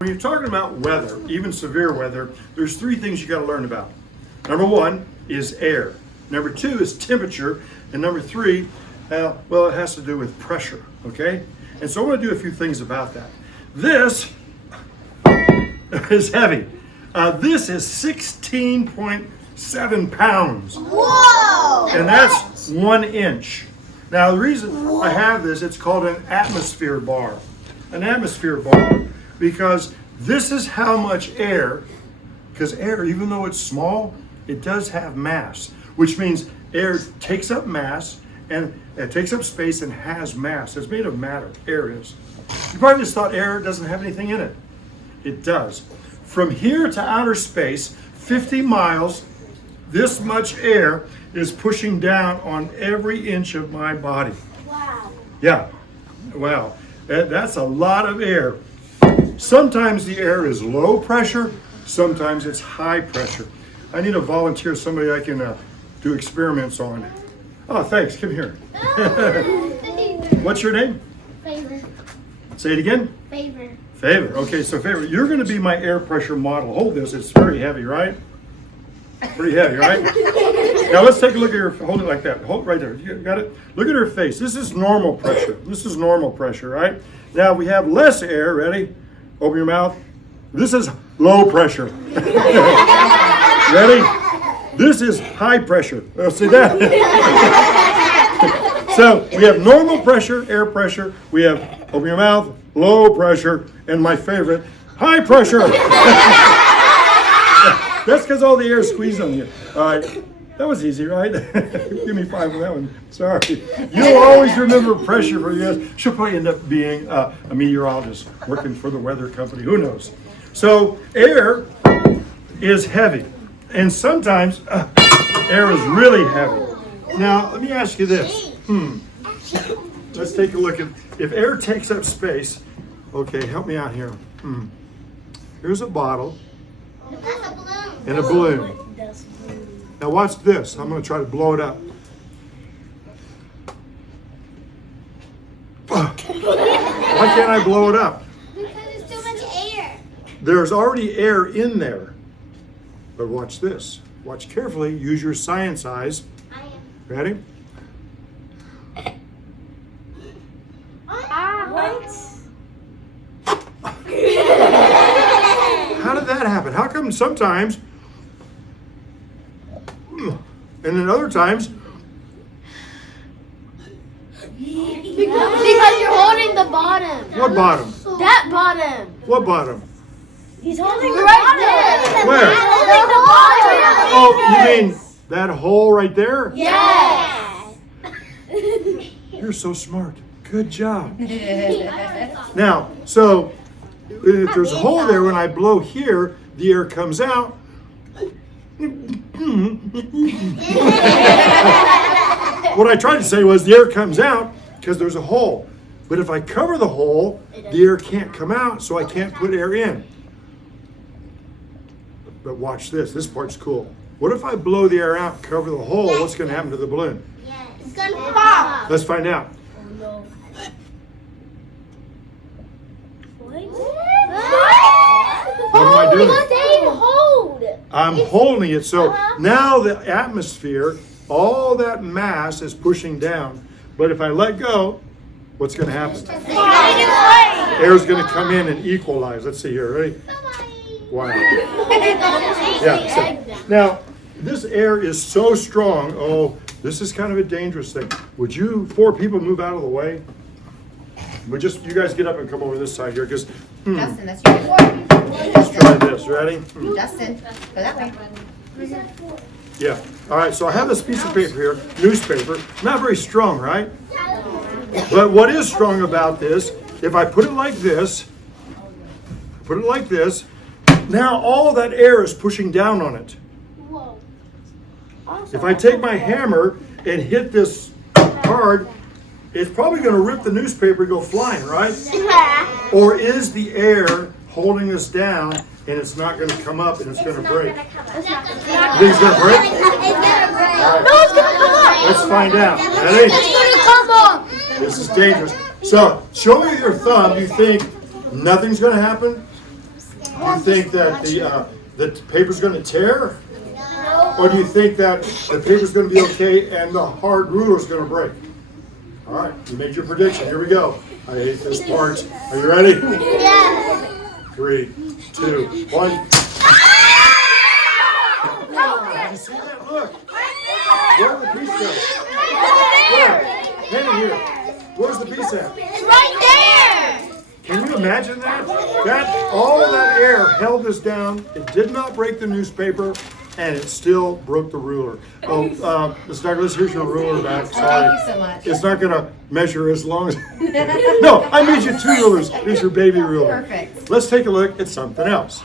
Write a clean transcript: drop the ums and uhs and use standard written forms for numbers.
When you're talking about weather, even severe weather, there's three things you got to learn about. Number one is air. Number two is temperature. And number three, well, it has to do with pressure, okay? And so I want to do a few things about that. This is heavy. This is 16.7 pounds. Whoa! And that's 1 inch. Now, the reason I have this, it's called an atmosphere bar. An atmosphere bar. Because this is how much air, because air, even though it's small, it does have mass, which means air takes up mass and it takes up space and has mass. It's made of matter, air is. You probably just thought air doesn't have anything in it. It does. From here to outer space, 50 miles, this much air is pushing down on every inch of my body. Wow. Yeah, wow, that's a lot of air. Sometimes the air is low pressure, sometimes it's high pressure. I need a volunteer, somebody I can do experiments on. Oh, thanks, come here. What's your name? Favor. Say it again. Favor. Favor, okay, so Favor, you're gonna be my air pressure model. Hold this, it's very heavy, right? Pretty heavy, right? Now let's take a look at her, hold it like that, hold it right there, you got it? Look at her face, this is normal pressure, right? Now we have less air, ready? Open your mouth. This is low pressure. Ready? This is high pressure. See that? So we have normal pressure, air pressure. We have, open your mouth, low pressure, and my favorite, high pressure. That's because all the air is squeezed on you. All right. That was easy, right? Give me 5 on that one. Sorry. You'll always remember pressure for years. She'll probably end up being a meteorologist working for the weather company. Who knows? So air is heavy. And sometimes air is really heavy. Now, let me ask you this. Let's take a look at, if air takes up space, okay, help me out here. Here's a bottle That's a balloon. and a balloon. Now watch this. I'm going to try to blow it up. Why can't I blow it up? Because there's too much air. There's already air in there. But watch this. Watch carefully. Use your science eyes. I am. Ready? What? How did that happen? How come sometimes, and then other times, Because you're holding the bottom. what bottom? That bottom. What bottom? He's holding the right there. Where? Holding the bottom. Oh, you mean that hole right there? Yes. You're so smart. Good job. Now, so if there's a hole there, when I blow here, the air comes out. What I tried to say was the air comes out because there's a hole. But if I cover the hole, the air can't come out, so I can't put air in. But watch this. This part's cool. What if I blow the air out, cover the hole? What's going to happen to the balloon? Yes. It's gonna pop. Let's find out. What am I doing? Hold. I'm holding it. So now the atmosphere, all that mass is pushing down. But if I let go, what's going to happen? Air is going to come in and equalize. Let's see here. Ready? Wow. Yeah. So, now, this air is so strong. Oh, this is kind of a dangerous thing. Would you 4 people move out of the way? But just you guys get up and come over this side here, because Justin, that's your board. let's try this. Ready? Justin, go that way. Yeah. All right. So I have this piece of paper here, newspaper. Not very strong, right? But what is strong about this? If I put it like this, now all that air is pushing down on it. Whoa. If I take my hammer and hit this hard, it's probably going to rip the newspaper and go flying, right? Or is the air holding us down and it's not going to come up and it's going to break? You think it's going to break? No, it's gonna come up. Let's find out. Ready? It's gonna come up. This is dangerous. So, show me your thumb. You think nothing's going to happen? Do you think that the paper's going to tear? Or do you think that the paper's going to be okay and the hard ruler's going to break? All right, you made your prediction. Here we go. I hate this part. Are you ready? Yeah. 3, 2, 1. Did you see that? Look. Where did the piece go? Where? Penny here. Where's the piece at? It's right there. Can you imagine that? All of that air held this down. It did not break the newspaper, and it still broke the ruler. Oh, Ms. Douglas, here's your ruler back. Sorry. Thank you so much. It's not going to measure as long as... No, I made you 2 rulers. Here's your baby ruler. Perfect. Let's take a look at something else.